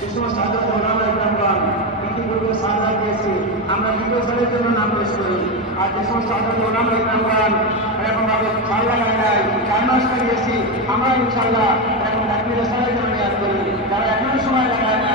যে সমস্ত আদর্শ ওলামা ইকরামগণ ইতিপূর্বে সাহায্য দিয়েছে আমরা বিকশনের জন্য নাম পেশ করি। আর যে সমস্ত আদর্শ ওলামা ইকরামগণ এরকমভাবে ছাড় লাগায় নাই, চার মাস গিয়েছি আমরা ইনশাল্লাহ এখন একটি রেসারের জন্য নিয়াদ করি। যারা এখনো সময় লাগায়